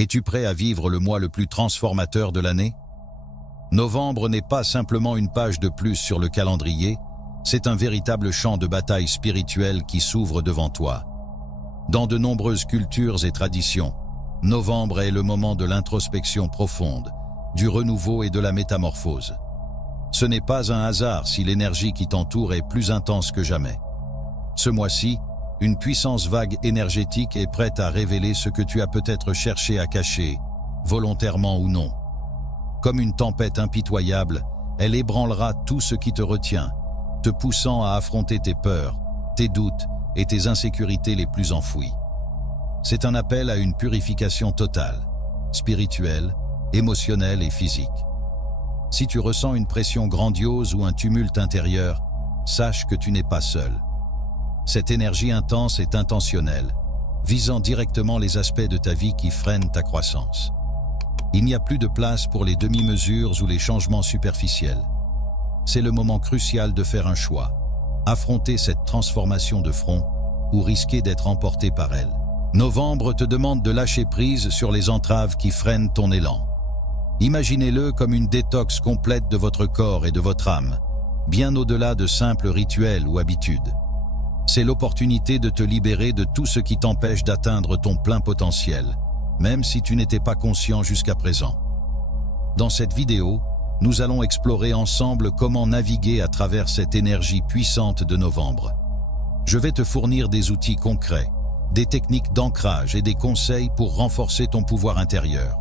Es-tu prêt à vivre le mois le plus transformateur de l'année? Novembre n'est pas simplement une page de plus sur le calendrier, c'est un véritable champ de bataille spirituelle qui s'ouvre devant toi. Dans de nombreuses cultures et traditions, novembre est le moment de l'introspection profonde, du renouveau et de la métamorphose. Ce n'est pas un hasard si l'énergie qui t'entoure est plus intense que jamais. Ce mois-ci, une puissance vague énergétique est prête à révéler ce que tu as peut-être cherché à cacher, volontairement ou non. Comme une tempête impitoyable, elle ébranlera tout ce qui te retient, te poussant à affronter tes peurs, tes doutes et tes insécurités les plus enfouies. C'est un appel à une purification totale, spirituelle, émotionnelle et physique. Si tu ressens une pression grandiose ou un tumulte intérieur, sache que tu n'es pas seul. Cette énergie intense est intentionnelle, visant directement les aspects de ta vie qui freinent ta croissance. Il n'y a plus de place pour les demi-mesures ou les changements superficiels. C'est le moment crucial de faire un choix, affronter cette transformation de front ou risquer d'être emporté par elle. Novembre te demande de lâcher prise sur les entraves qui freinent ton élan. Imaginez-le comme une détox complète de votre corps et de votre âme, bien au-delà de simples rituels ou habitudes. C'est l'opportunité de te libérer de tout ce qui t'empêche d'atteindre ton plein potentiel, même si tu n'étais pas conscient jusqu'à présent. Dans cette vidéo, nous allons explorer ensemble comment naviguer à travers cette énergie puissante de novembre. Je vais te fournir des outils concrets, des techniques d'ancrage et des conseils pour renforcer ton pouvoir intérieur.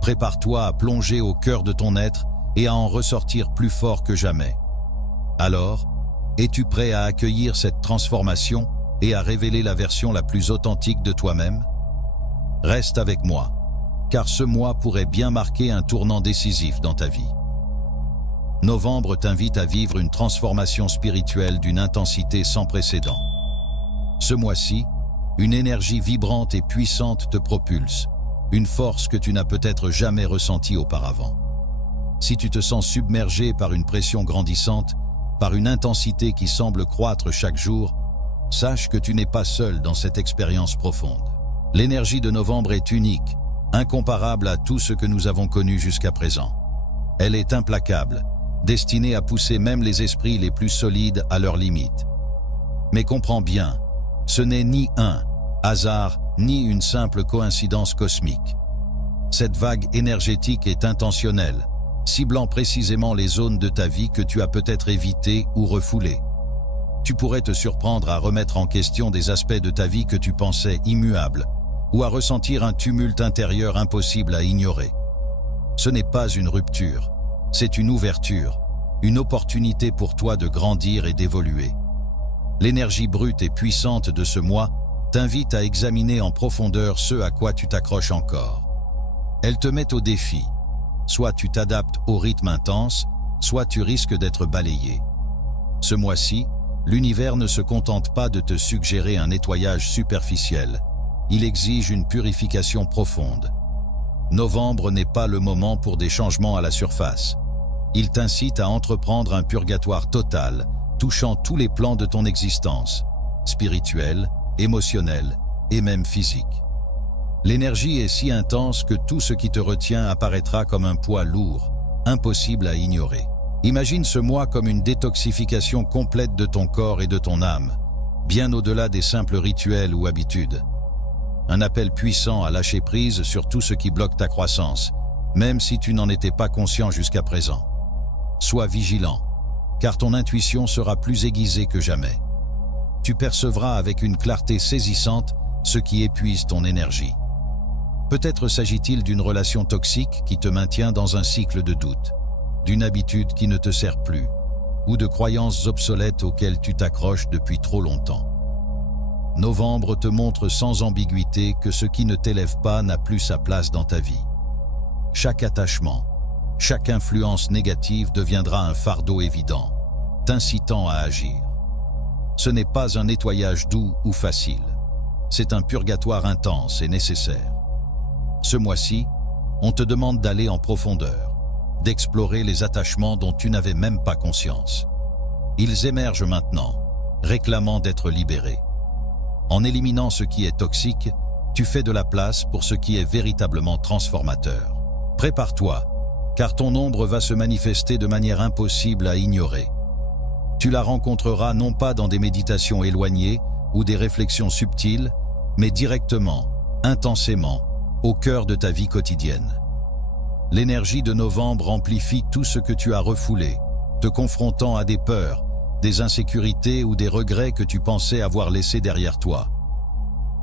Prépare-toi à plonger au cœur de ton être et à en ressortir plus fort que jamais. Alors, es-tu prêt à accueillir cette transformation et à révéler la version la plus authentique de toi-même? Reste avec moi, car ce mois pourrait bien marquer un tournant décisif dans ta vie. Novembre t'invite à vivre une transformation spirituelle d'une intensité sans précédent. Ce mois-ci, une énergie vibrante et puissante te propulse, une force que tu n'as peut-être jamais ressentie auparavant. Si tu te sens submergé par une pression grandissante, par une intensité qui semble croître chaque jour, sache que tu n'es pas seul dans cette expérience profonde. L'énergie de novembre est unique, incomparable à tout ce que nous avons connu jusqu'à présent. Elle est implacable, destinée à pousser même les esprits les plus solides à leurs limites. Mais comprends bien, ce n'est ni un hasard, ni une simple coïncidence cosmique. Cette vague énergétique est intentionnelle, ciblant précisément les zones de ta vie que tu as peut-être évitées ou refoulées. Tu pourrais te surprendre à remettre en question des aspects de ta vie que tu pensais immuables, ou à ressentir un tumulte intérieur impossible à ignorer. Ce n'est pas une rupture, c'est une ouverture, une opportunité pour toi de grandir et d'évoluer. L'énergie brute et puissante de ce mois t'invite à examiner en profondeur ce à quoi tu t'accroches encore. Elle te met au défi. Soit tu t'adaptes au rythme intense, soit tu risques d'être balayé. Ce mois-ci, l'univers ne se contente pas de te suggérer un nettoyage superficiel. Il exige une purification profonde. Novembre n'est pas le moment pour des changements à la surface. Il t'incite à entreprendre un purgatoire total, touchant tous les plans de ton existence, spirituel, émotionnel et même physique. L'énergie est si intense que tout ce qui te retient apparaîtra comme un poids lourd, impossible à ignorer. Imagine ce mois comme une détoxification complète de ton corps et de ton âme, bien au-delà des simples rituels ou habitudes. Un appel puissant à lâcher prise sur tout ce qui bloque ta croissance, même si tu n'en étais pas conscient jusqu'à présent. Sois vigilant, car ton intuition sera plus aiguisée que jamais. Tu percevras avec une clarté saisissante ce qui épuise ton énergie. Peut-être s'agit-il d'une relation toxique qui te maintient dans un cycle de doute, d'une habitude qui ne te sert plus, ou de croyances obsolètes auxquelles tu t'accroches depuis trop longtemps. Novembre te montre sans ambiguïté que ce qui ne t'élève pas n'a plus sa place dans ta vie. Chaque attachement, chaque influence négative deviendra un fardeau évident, t'incitant à agir. Ce n'est pas un nettoyage doux ou facile, c'est un purgatoire intense et nécessaire. Ce mois-ci, on te demande d'aller en profondeur, d'explorer les attachements dont tu n'avais même pas conscience. Ils émergent maintenant, réclamant d'être libérés. En éliminant ce qui est toxique, tu fais de la place pour ce qui est véritablement transformateur. Prépare-toi, car ton ombre va se manifester de manière impossible à ignorer. Tu la rencontreras non pas dans des méditations éloignées ou des réflexions subtiles, mais directement, intensément, au cœur de ta vie quotidienne. L'énergie de novembre amplifie tout ce que tu as refoulé, te confrontant à des peurs, des insécurités ou des regrets que tu pensais avoir laissés derrière toi.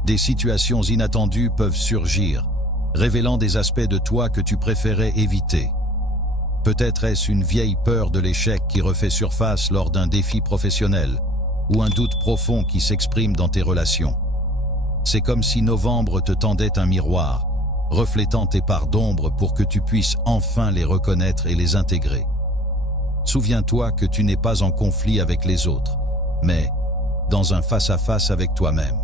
Des situations inattendues peuvent surgir, révélant des aspects de toi que tu préférais éviter. Peut-être est-ce une vieille peur de l'échec qui refait surface lors d'un défi professionnel, ou un doute profond qui s'exprime dans tes relations. C'est comme si novembre te tendait un miroir, reflétant tes parts d'ombre pour que tu puisses enfin les reconnaître et les intégrer. Souviens-toi que tu n'es pas en conflit avec les autres, mais dans un face-à-face avec toi-même.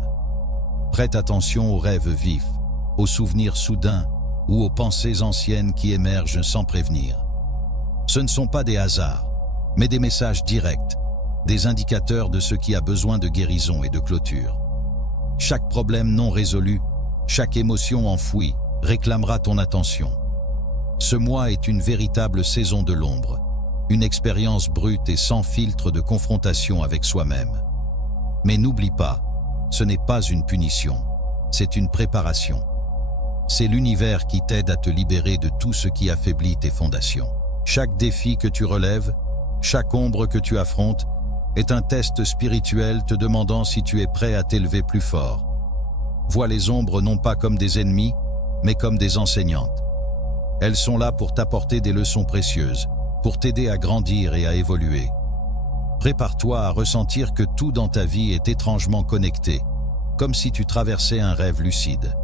Prête attention aux rêves vifs, aux souvenirs soudains ou aux pensées anciennes qui émergent sans prévenir. Ce ne sont pas des hasards, mais des messages directs, des indicateurs de ce qui a besoin de guérison et de clôture. Chaque problème non résolu, chaque émotion enfouie, réclamera ton attention. Ce mois est une véritable saison de l'ombre, une expérience brute et sans filtre de confrontation avec soi-même. Mais n'oublie pas, ce n'est pas une punition, c'est une préparation. C'est l'univers qui t'aide à te libérer de tout ce qui affaiblit tes fondations. Chaque défi que tu relèves, chaque ombre que tu affrontes, est un test spirituel te demandant si tu es prêt à t'élever plus fort. Vois les ombres non pas comme des ennemis, mais comme des enseignantes. Elles sont là pour t'apporter des leçons précieuses, pour t'aider à grandir et à évoluer. Prépare-toi à ressentir que tout dans ta vie est étrangement connecté, comme si tu traversais un rêve lucide.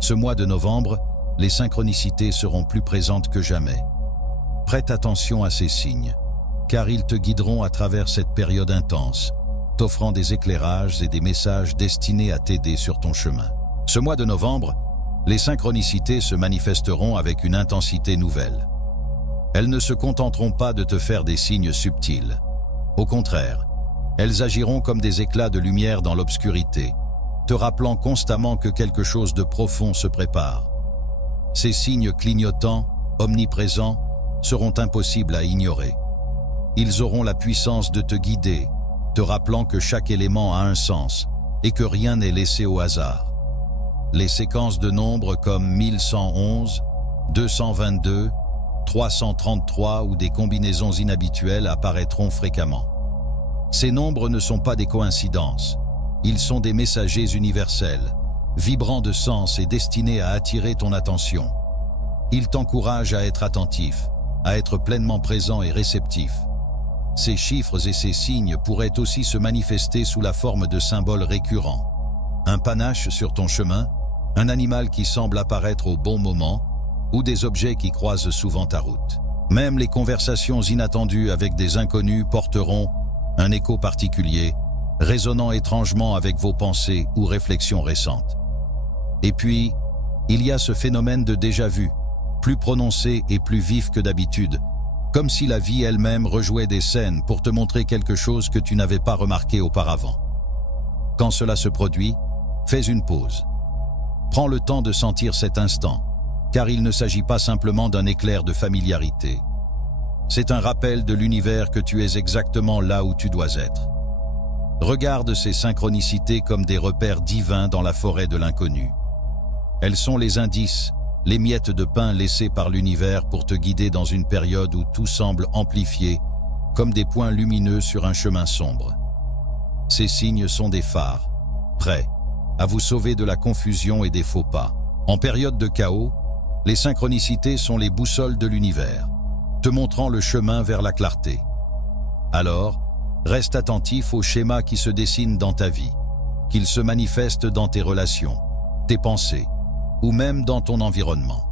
Ce mois de novembre, les synchronicités seront plus présentes que jamais. Prête attention à ces signes, car ils te guideront à travers cette période intense, t'offrant des éclairages et des messages destinés à t'aider sur ton chemin. Ce mois de novembre, les synchronicités se manifesteront avec une intensité nouvelle. Elles ne se contenteront pas de te faire des signes subtils. Au contraire, elles agiront comme des éclats de lumière dans l'obscurité, te rappelant constamment que quelque chose de profond se prépare. Ces signes clignotants, omniprésents, seront impossibles à ignorer. Ils auront la puissance de te guider, te rappelant que chaque élément a un sens et que rien n'est laissé au hasard. Les séquences de nombres comme 1111, 222, 333 ou des combinaisons inhabituelles apparaîtront fréquemment. Ces nombres ne sont pas des coïncidences, ils sont des messagers universels, vibrant de sens et destinés à attirer ton attention. Ils t'encouragent à être attentif, à être pleinement présent et réceptif. Ces chiffres et ces signes pourraient aussi se manifester sous la forme de symboles récurrents. Un panache sur ton chemin, un animal qui semble apparaître au bon moment, ou des objets qui croisent souvent ta route. Même les conversations inattendues avec des inconnus porteront un écho particulier, résonnant étrangement avec vos pensées ou réflexions récentes. Et puis, il y a ce phénomène de déjà-vu, plus prononcé et plus vif que d'habitude, comme si la vie elle-même rejouait des scènes pour te montrer quelque chose que tu n'avais pas remarqué auparavant. Quand cela se produit, fais une pause. Prends le temps de sentir cet instant, car il ne s'agit pas simplement d'un éclair de familiarité. C'est un rappel de l'univers que tu es exactement là où tu dois être. Regarde ces synchronicités comme des repères divins dans la forêt de l'inconnu. Elles sont les indices, les miettes de pain laissées par l'univers pour te guider dans une période où tout semble amplifié, comme des points lumineux sur un chemin sombre. Ces signes sont des phares, prêts à vous sauver de la confusion et des faux pas. En période de chaos, les synchronicités sont les boussoles de l'univers, te montrant le chemin vers la clarté. Alors, reste attentif aux schémas qui se dessinent dans ta vie, qu'ils se manifestent dans tes relations, tes pensées, ou même dans ton environnement.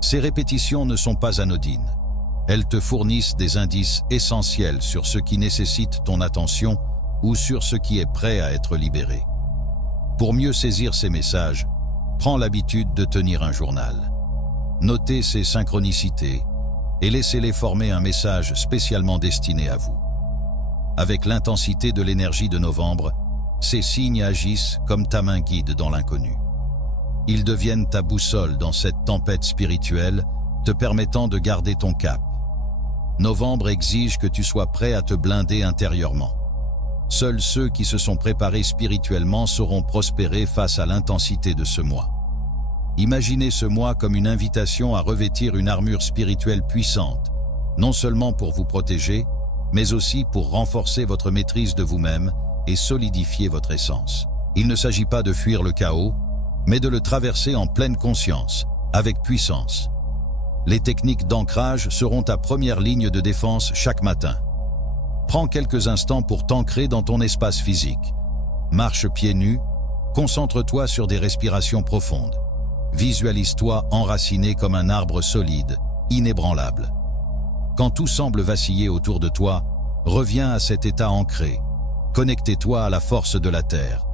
Ces répétitions ne sont pas anodines. Elles te fournissent des indices essentiels sur ce qui nécessite ton attention ou sur ce qui est prêt à être libéré. Pour mieux saisir ces messages, prends l'habitude de tenir un journal. Notez ces synchronicités et laissez-les former un message spécialement destiné à vous. Avec l'intensité de l'énergie de novembre, ces signes agissent comme ta main guide dans l'inconnu. Ils deviennent ta boussole dans cette tempête spirituelle, te permettant de garder ton cap. Novembre exige que tu sois prêt à te blinder intérieurement. Seuls ceux qui se sont préparés spirituellement sauront prospérer face à l'intensité de ce mois. Imaginez ce mois comme une invitation à revêtir une armure spirituelle puissante, non seulement pour vous protéger, mais aussi pour renforcer votre maîtrise de vous-même et solidifier votre essence. Il ne s'agit pas de fuir le chaos, mais de le traverser en pleine conscience, avec puissance. Les techniques d'ancrage seront ta première ligne de défense chaque matin. Prends quelques instants pour t'ancrer dans ton espace physique. Marche pieds nus, concentre-toi sur des respirations profondes. Visualise-toi enraciné comme un arbre solide, inébranlable. Quand tout semble vaciller autour de toi, reviens à cet état ancré. Connectez-toi à la force de la Terre.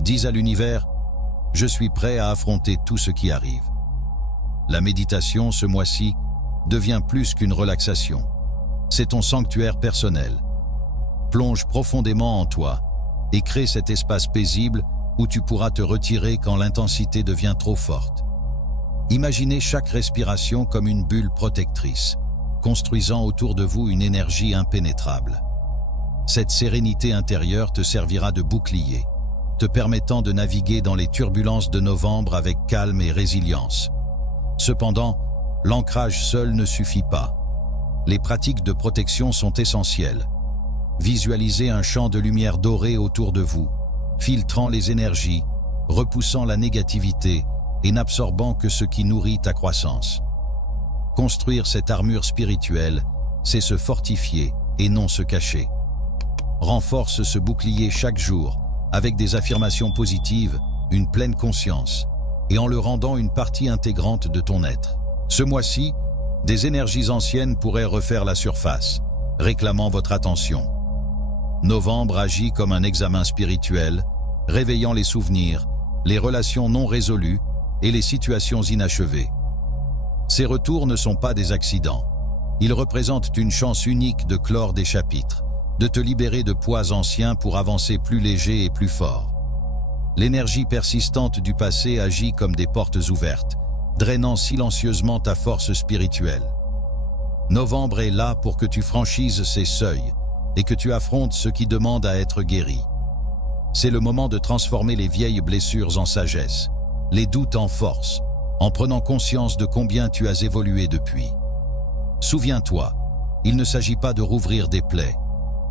Dis à l'univers, « Je suis prêt à affronter tout ce qui arrive ». La méditation, ce mois-ci, devient plus qu'une relaxation. C'est ton sanctuaire personnel. Plonge profondément en toi et crée cet espace paisible où tu pourras te retirer quand l'intensité devient trop forte. Imaginez chaque respiration comme une bulle protectrice, construisant autour de vous une énergie impénétrable. Cette sérénité intérieure te servira de bouclier, te permettant de naviguer dans les turbulences de novembre avec calme et résilience. Cependant, l'ancrage seul ne suffit pas. Les pratiques de protection sont essentielles. Visualisez un champ de lumière dorée autour de vous, filtrant les énergies, repoussant la négativité et n'absorbant que ce qui nourrit ta croissance. Construire cette armure spirituelle, c'est se fortifier et non se cacher. Renforce ce bouclier chaque jour avec des affirmations positives, une pleine conscience, et en le rendant une partie intégrante de ton être. Ce mois-ci, des énergies anciennes pourraient refaire la surface, réclamant votre attention. Novembre agit comme un examen spirituel, réveillant les souvenirs, les relations non résolues et les situations inachevées. Ces retours ne sont pas des accidents. Ils représentent une chance unique de clore des chapitres, de te libérer de poids anciens pour avancer plus léger et plus fort. L'énergie persistante du passé agit comme des portes ouvertes, drainant silencieusement ta force spirituelle. Novembre est là pour que tu franchisses ces seuils et que tu affrontes ce qui demande à être guéri. C'est le moment de transformer les vieilles blessures en sagesse, les doutes en force, en prenant conscience de combien tu as évolué depuis. Souviens-toi, il ne s'agit pas de rouvrir des plaies,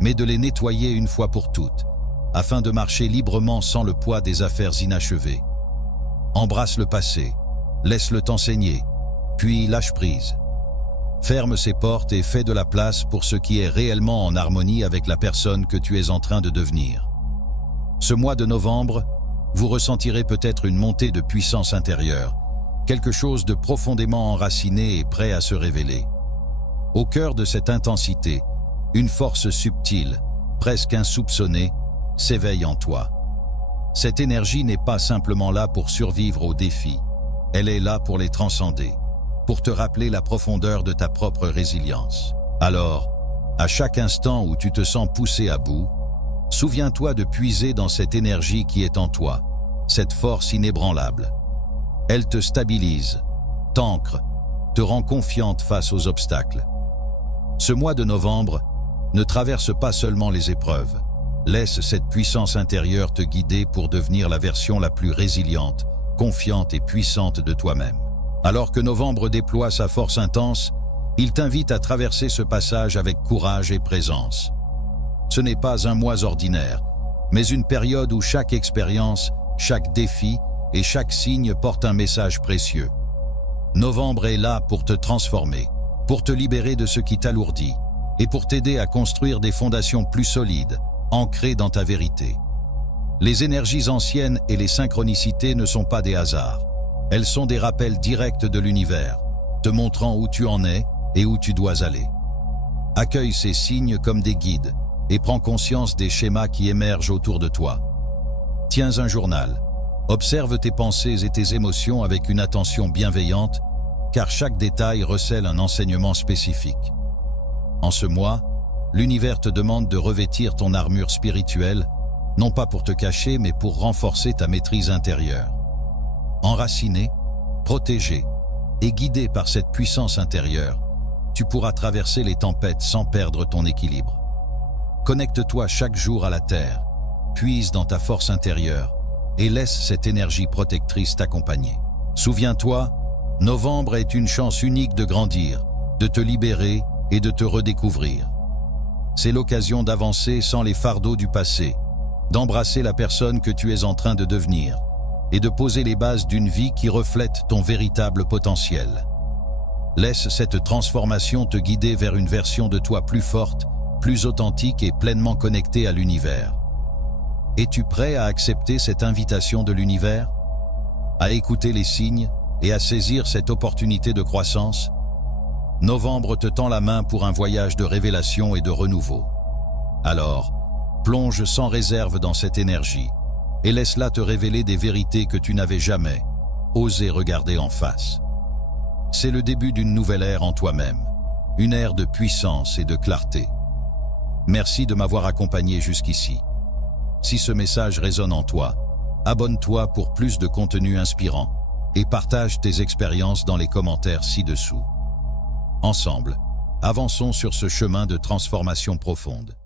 mais de les nettoyer une fois pour toutes, afin de marcher librement sans le poids des affaires inachevées. Embrasse le passé, laisse-le t'enseigner, puis lâche prise. Ferme ses portes et fais de la place pour ce qui est réellement en harmonie avec la personne que tu es en train de devenir. Ce mois de novembre, vous ressentirez peut-être une montée de puissance intérieure, quelque chose de profondément enraciné et prêt à se révéler. Au cœur de cette intensité, une force subtile, presque insoupçonnée, s'éveille en toi. Cette énergie n'est pas simplement là pour survivre aux défis, elle est là pour les transcender, pour te rappeler la profondeur de ta propre résilience. Alors, à chaque instant où tu te sens poussé à bout, souviens-toi de puiser dans cette énergie qui est en toi, cette force inébranlable. Elle te stabilise, t'ancre, te rend confiante face aux obstacles. Ce mois de novembre, ne traverse pas seulement les épreuves. Laisse cette puissance intérieure te guider pour devenir la version la plus résiliente, confiante et puissante de toi-même. Alors que novembre déploie sa force intense, il t'invite à traverser ce passage avec courage et présence. Ce n'est pas un mois ordinaire, mais une période où chaque expérience, chaque défi et chaque signe porte un message précieux. Novembre est là pour te transformer, pour te libérer de ce qui t'alourdit et pour t'aider à construire des fondations plus solides, ancrées dans ta vérité. Les énergies anciennes et les synchronicités ne sont pas des hasards. Elles sont des rappels directs de l'univers, te montrant où tu en es et où tu dois aller. Accueille ces signes comme des guides et prends conscience des schémas qui émergent autour de toi. Tiens un journal. Observe tes pensées et tes émotions avec une attention bienveillante, car chaque détail recèle un enseignement spécifique. En ce mois, l'univers te demande de revêtir ton armure spirituelle, non pas pour te cacher, mais pour renforcer ta maîtrise intérieure. Enraciné, protégé et guidé par cette puissance intérieure, tu pourras traverser les tempêtes sans perdre ton équilibre. Connecte-toi chaque jour à la terre, puise dans ta force intérieure et laisse cette énergie protectrice t'accompagner. Souviens-toi, novembre est une chance unique de grandir, de te libérer et de te redécouvrir. C'est l'occasion d'avancer sans les fardeaux du passé, d'embrasser la personne que tu es en train de devenir et de poser les bases d'une vie qui reflète ton véritable potentiel. Laisse cette transformation te guider vers une version de toi plus forte, plus authentique et pleinement connectée à l'univers. Es-tu prêt à accepter cette invitation de l'univers? À écouter les signes et à saisir cette opportunité de croissance? Novembre te tend la main pour un voyage de révélation et de renouveau. Alors, plonge sans réserve dans cette énergie et laisse-la te révéler des vérités que tu n'avais jamais osé regarder en face. C'est le début d'une nouvelle ère en toi-même, une ère de puissance et de clarté. Merci de m'avoir accompagné jusqu'ici. Si ce message résonne en toi, abonne-toi pour plus de contenu inspirant et partage tes expériences dans les commentaires ci-dessous. Ensemble, avançons sur ce chemin de transformation profonde.